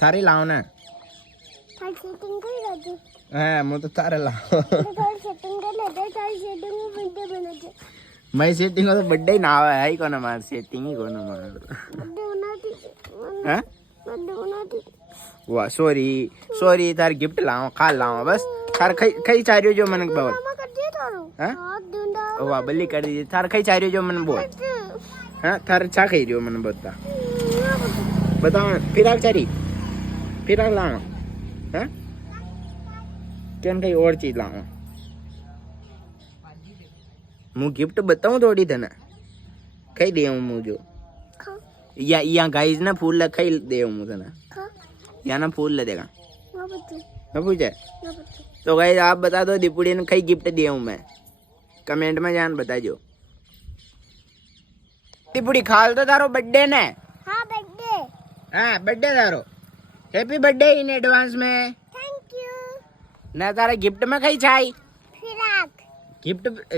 थारी लाओ ना हाँ मैं तो तारे लाओ मैं सेटिंग तो बर्थडे ना आवे है ही कोना मार सेटिंग ही कोना मार हैं वाह सॉरी सॉरी तार गिफ्ट लाओ खा लाओ बस तार कई चारियो जो मन बोल हैं वाह बल्ली कर दी तार कई चारियो जो मन बोल हैं तार चा कही रियो मन बता बताओ फिराक चारी फिराक लाओ हैं કેમ કઈ ઓર ચીજ લાવો હું गिफ्ट बताऊं थोड़ी तने कई दे हूं जो या गाइस ना फूल ला कई दे हूं तने या ना फूल ले देगा ना पूछे तो गाइस आप बता दो दीपुड़ी ने कई गिफ्ट दिए हूं मैं कमेंट में जान बता जो दीपुड़ी खाल तो तारो बर्थडे ने हां birthday taro happy birthday in advance में ना तारा गिफ्ट में कई छाई फिराक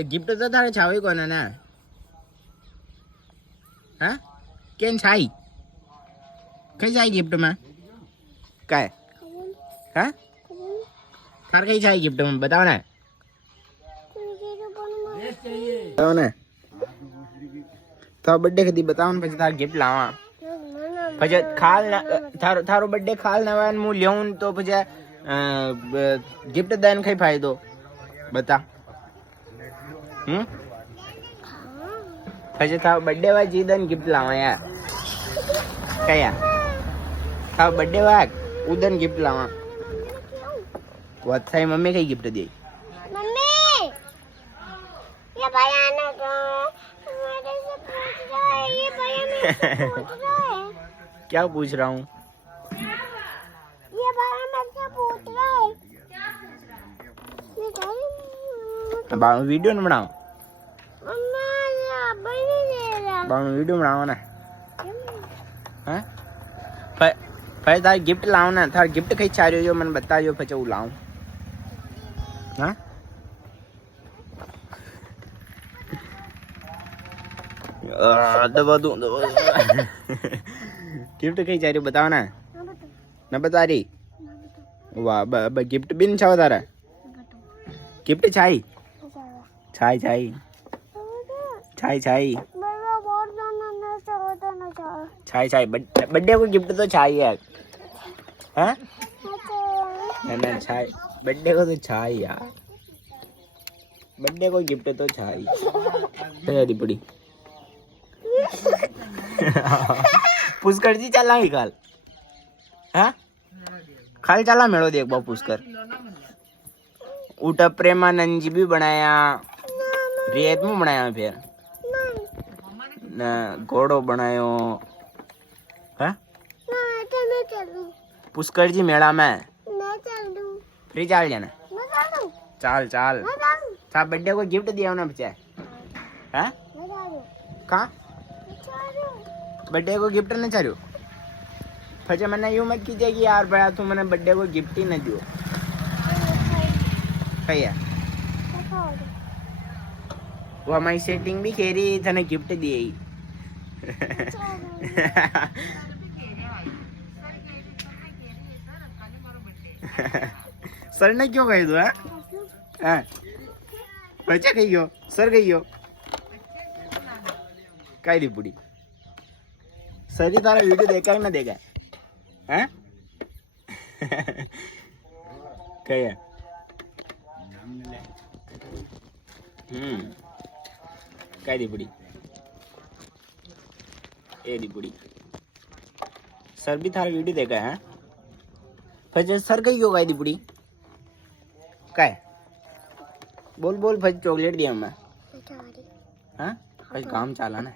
गिफ्ट तो तारे छावे कोना ना हां केन छाई कई छाई गिफ्ट में काय हां तार कई छाई गिफ्ट में बताओ ना तो बर्थडे कदी बताओ ने પછી તાર गिफ्ट लावा પછી ખાલ ના થારો બर्थडे ખાલ નવાન મુ લેઉં તો પછી गिफ्ट देन कई फायदो बता પછી તારો બર્થડે વાય જીદન गिफ्ट लावा यार કયા તારો બર્થડે વાય ઉદન गिफ्ट लावा વાત થાય મમ્મી કઈ गिफ्ट દે મમ્મી ये भैया ने तो मेरे से पूछ रहा है ये भैया मेरे से पूछ रहा है क्या पूछ रहा हूँ ये भैया मेरे से पूछ रहा है वीडियो न बनाओ वीडियो बनाओ ना हैं फिर तार गिफ्ट लाओ ना थार गिफ्ट कई चारियो जो मन बता जो फिर लाऊं हाँ दबा दूं गिफ्ट कई चारियो बताओ ना न बता रही वाह गिफ्ट बिन छाव तारा गिफ्ट छाई छाई छाई छाई छाई छाई छाई बर्थडे को गिफ्ट तो छाई है हैं ना छाई बर्थडे को तो छाई यार बर्थडे को गिफ्ट तो छाई तेरी पड़ी पुष्कर जी चला ही काल हैं खाली चला मेड़ो देख बाबू पुष्कर उठा प्रेमानंद जी भी बनाया रेत में बनाया फिर न घोड़ो बनायो है पुष्कर जी मेला में फ्री चाल जाना चाल चाल था बर्थडे को गिफ्ट दिया ना बच्चे हैं कहाँ बर्थडे को गिफ्ट नहीं चाह फिर मैंने यूं मत कीजिए कि यार भैया तू मैंने बर्थडे को गिफ्ट ही नहीं दियो है वो हमारी सेटिंग भी कह रही थने गिफ्ट दिए ही सर ने क्यों कही दो है बच्चा कही हो सर कही हो कही दी बुढ़ी सर जी तारा वीडियो देखा ही ना देखा हैं कही है कही दी बुढ़ी ए दी बुढ़ी सर भी थारा वीडियो देखा है फिर सर कही हो गई दी बुढ़ी काय बोल बोल फिर चॉकलेट दिया मैं हाँ फिर काम चाला ना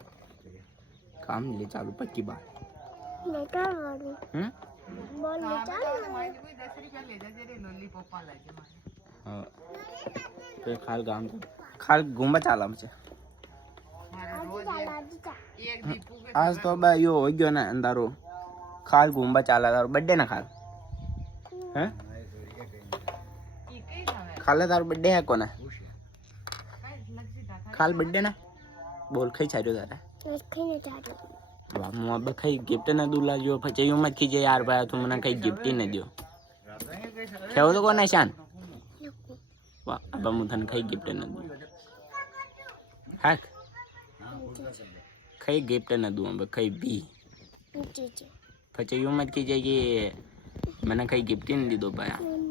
काम ले चालू पक्की बात फिर खाल गाम खाल घूमवा चाला मुझे आज तो अब यो हो गयो ना अंधारो खाल घूमवा चाला था बर्थडे ना खाल हैं खाले तार बर्थडे है कोना खाल बर्थडे ना बोल खाई छाड़ियो तारा વાહ હું હવે કઈ ગિફ્ટ ન દઉં લાગ્યો પછી એવું મત કીજે યાર ભાઈ તું મને કઈ ગિફ્ટ ન દો કેવો તો કોને શાન વાહ હવે હું તને કઈ ગિફ્ટ ન દઉં હા કઈ ગિફ્ટ ન દઉં હવે કઈ બી પછી એવું મત કીજે કે મને કઈ ગિફ્ટ ન દીધો ભાઈ